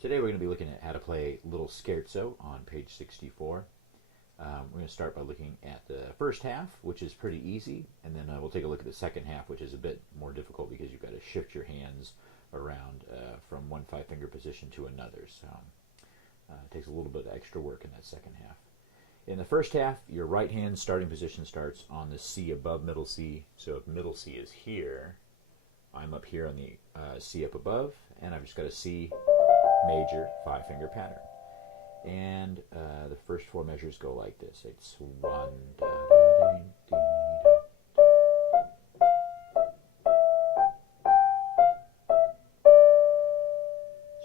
Today we're going to be looking at how to play Little Scherzo on page 64. We're going to start by looking at the first half, which is pretty easy, and then we'll take a look at the second half, which is a bit more difficult because you've got to shift your hands around from one five-finger position to another. So it takes a little bit of extra work in that second half. In the first half, your right hand starting position starts on the C above middle C. So if middle C is here, I'm up here on the C up above, and I've just got a C major five-finger pattern. And the first four measures go like this. It's 1, da, da, dee, dee, da.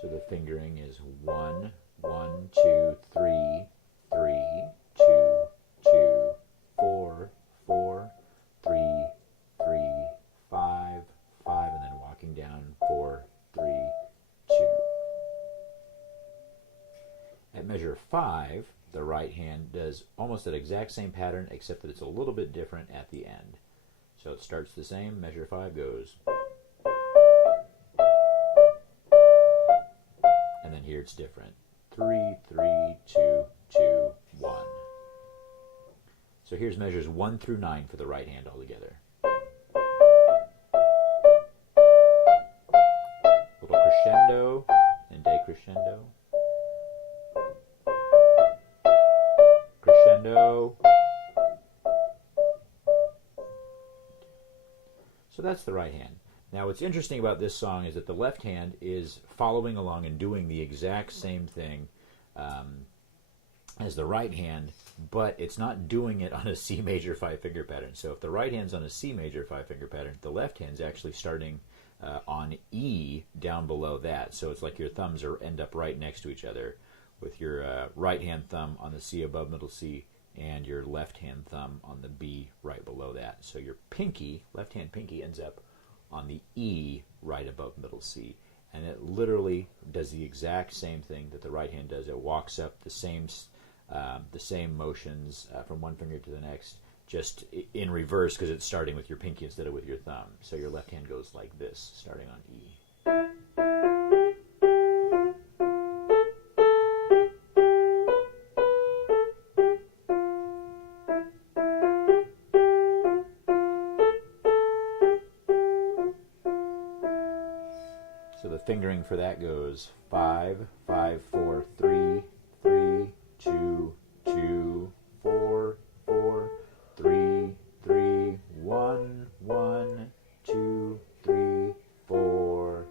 So the fingering is 1, 1, 2, 3, 3, 2, 2, 4, 4, 3, 3, 5, 5, and then walking down 4, 3, 2. At measure 5, the right hand does almost that exact same pattern, except that it's a little bit different at the end. So it starts the same. Measure 5 goes, and then here it's different. 3, 3, 2, 2, 1. So here's measures 1 through 9 for the right hand altogether. Little crescendo and decrescendo. Crescendo. So that's the right hand. Now what's interesting about this song is that the left hand is following along and doing the exact same thing as the right hand, but it's not doing it on a C major five-finger pattern. So if the right hand's on a C major five-finger pattern, the left hand's actually starting on E down below that. So it's like your thumbs end up right next to each other, with your right hand thumb on the C above middle C and your left hand thumb on the B right below that. So your pinky, left hand pinky, ends up on the E right above middle C. And it literally does the exact same thing that the right hand does. It walks up the same motions from one finger to the next, just in reverse because it's starting with your pinky instead of with your thumb. So your left hand goes like this, starting on E. So the fingering for that goes 5, 5, 4, 3, 3, 2, 2, 4, 4, 3, 3, 1, 1, 2, 3, 4,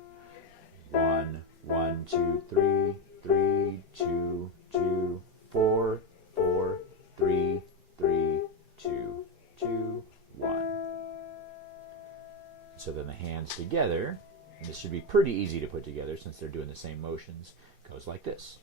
1, 1, 2, 3, 3, 2, 2, 4, 4, 3, 3, 2, 2, 1. So then the hands together, and this should be pretty easy to put together since they're doing the same motions, goes like this.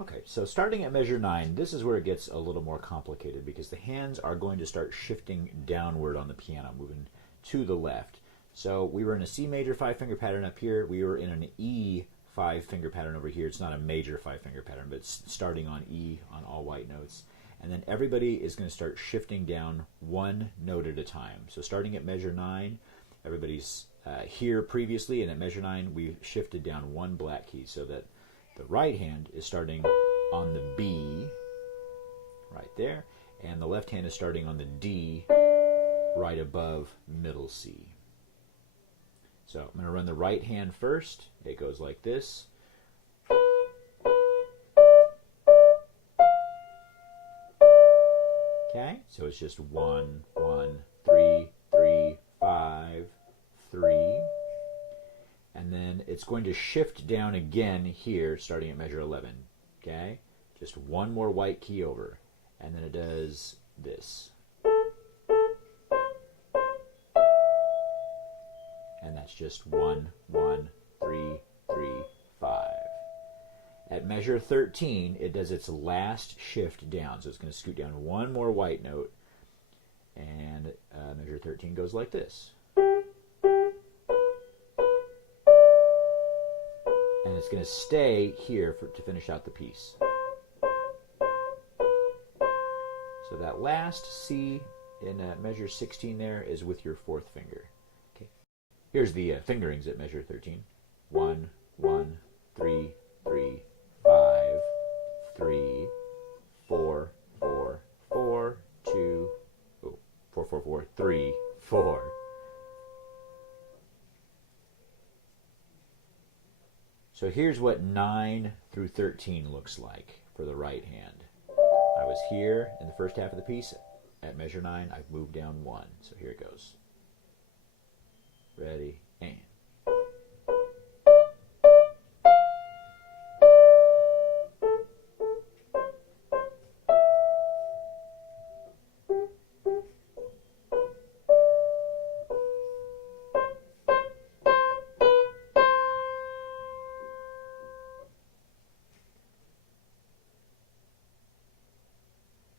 Okay, so starting at measure 9, this is where it gets a little more complicated because the hands are going to start shifting downward on the piano, moving to the left. So we were in a C major five-finger pattern up here. We were in an E five-finger pattern over here. It's not a major five-finger pattern, but it's starting on E on all white notes. And then everybody is going to start shifting down one note at a time. So starting at measure 9, everybody's here previously, and at measure 9, we shifted down one black key so that the right hand is starting on the B, right there, and the left hand is starting on the D, right above middle C. So I'm going to run the right hand first. It goes like this. Okay, so it's just 1, 1, 3, 3, 5, 3. And then it's going to shift down again here, starting at measure 11. Okay? Just one more white key over. And then it does this. And that's just 1, 1, 3, 3, 5. At measure 13, it does its last shift down. So it's going to scoot down one more white note, and measure 13 goes like this. And it's going to stay here to finish out the piece. So that last C in measure 16 there is with your fourth finger. Okay. Here's the fingerings at measure 13. 1, 1, 3, 3, 5, 3, 4, 4, 4, 2, 4, 4, 4, 3, 4. So here's what 9 through 13 looks like for the right hand. I was here in the first half of the piece. At measure 9, I've moved down 1. So here it goes. Ready, and.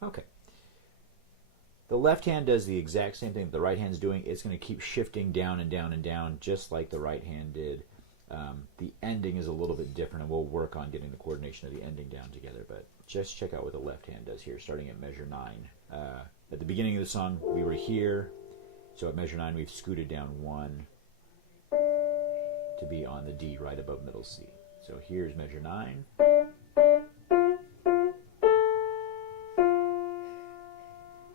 Okay. The left hand does the exact same thing that the right hand's doing. It's going to keep shifting down and down and down, just like the right hand did. The ending is a little bit different, and we'll work on getting the coordination of the ending down together, but just check out what the left hand does here, starting at measure 9. At the beginning of the song, we were here, so at measure 9, we've scooted down 1 to be on the D right above middle C. So here's measure 9.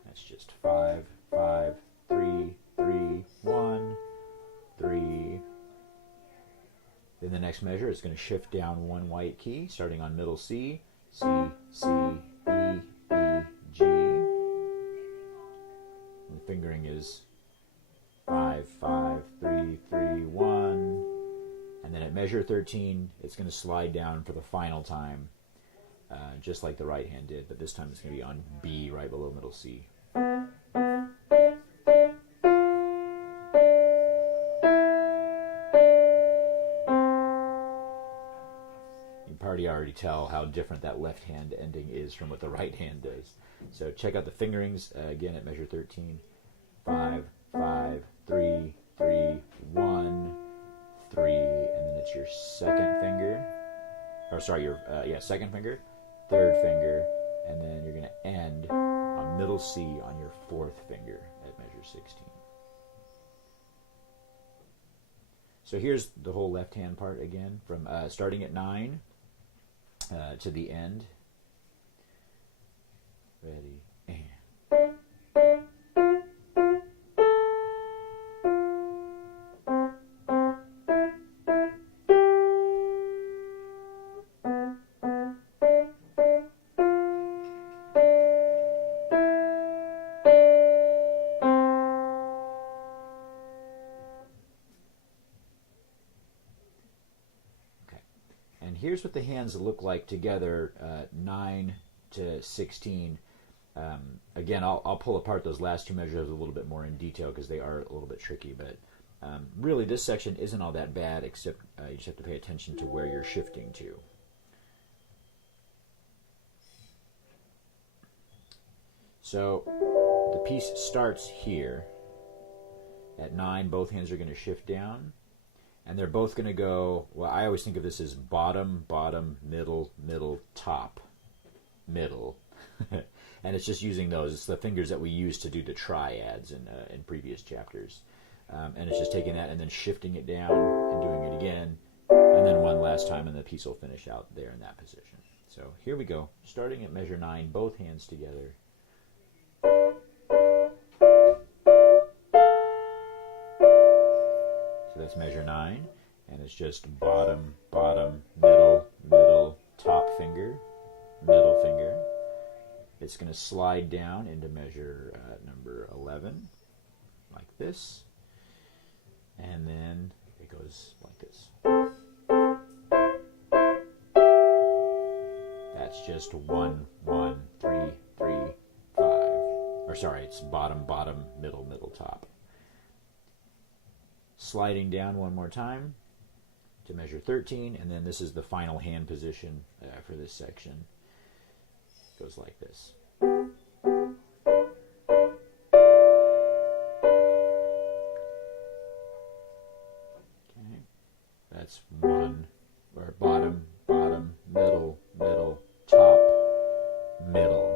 That's just 5, 5, 3, 3, 1, 3. Then the next measure is going to shift down 1 white key, starting on middle C, C, C, E, E, G. And the fingering is 5, 5, 3, 3, 1. And then at measure 13, it's going to slide down for the final time, just like the right hand did, but this time it's going to be on B right below middle C. You can already tell how different that left hand ending is from what the right hand does. So check out the fingerings again at measure 13. 5, 5, 3, 3, 1, 3, and then it's your second finger, or sorry, your second finger, third finger, and then you're going to end on middle C on your fourth finger at measure 16. So here's the whole left hand part again, from starting at 9 to the end. Ready, and. And here's what the hands look like together, 9 to 16. Again, I'll pull apart those last two measures a little bit more in detail because they are a little bit tricky, but really this section isn't all that bad, except you just have to pay attention to where you're shifting to. So the piece starts here. At 9, both hands are going to shift down. And they're both going to go, well, I always think of this as bottom, bottom, middle, middle, top, middle. And it's just using those. It's the fingers that we used to do the triads in previous chapters. And it's just taking that and then shifting it down and doing it again. And then one last time, and the piece will finish out there in that position. So here we go. Starting at measure 9, both hands together. So that's measure 9, and it's just bottom, bottom, middle, middle, top finger, middle finger. It's going to slide down into measure number 11, like this, and then it goes like this. That's just 1, 1, 3, 3, 5. Or sorry, it's bottom, bottom, middle, middle, top. Sliding down one more time. to measure 13, and then this is the final hand position for this section. It goes like this. Okay, that's one, or bottom, bottom, middle, middle, top, middle,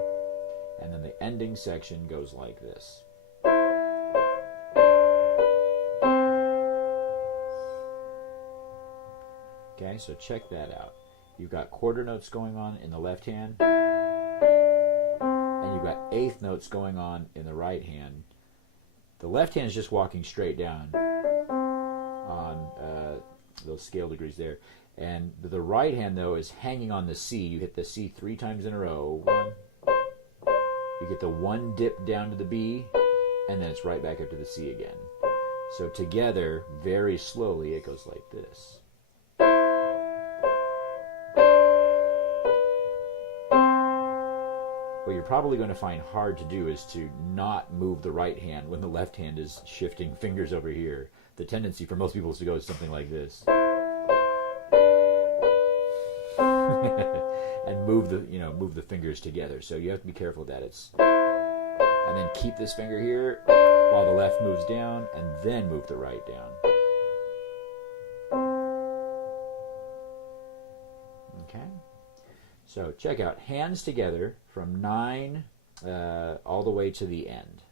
and then the ending section goes like this. Okay, so check that out. You've got quarter notes going on in the left hand, and you've got eighth notes going on in the right hand. The left hand is just walking straight down on those scale degrees there. And the right hand, though, is hanging on the C. You hit the C 3 times in a row. One. You get the one dip down to the B, and then it's right back up to the C again. So together, very slowly, it goes like this. What you're probably going to find hard to do is to not move the right hand when the left hand is shifting fingers over here. The tendency for most people is to go something like this. And move the fingers together. So you have to be careful of that. And then keep this finger here while the left moves down, and then move the right down. Okay. So check out hands together from 9 all the way to the end.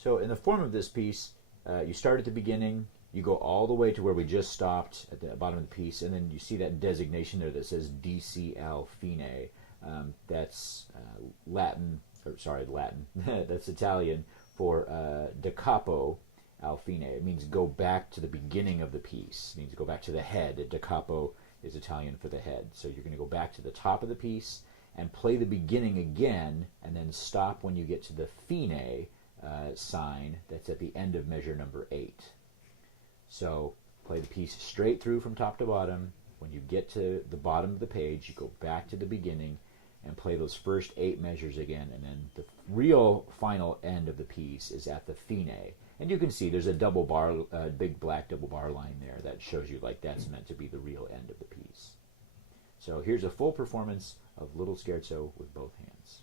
So in the form of this piece, you start at the beginning, you go all the way to where we just stopped at the bottom of the piece, and then you see that designation there that says DCL fine. That's Latin. That's Italian for da capo al fine. It means go back to the beginning of the piece. It means go back to the head. Da capo is Italian for the head. So you're going to go back to the top of the piece and play the beginning again, and then stop when you get to the fine sign that's at the end of measure number 8. So play the piece straight through from top to bottom. When you get to the bottom of the page, you go back to the beginning and play those first 8 measures again, and then the real final end of the piece is at the fine. And you can see there's a double bar, big black double bar line there that shows you like that's meant to be the real end of the piece. So here's a full performance of Little Scherzo with both hands.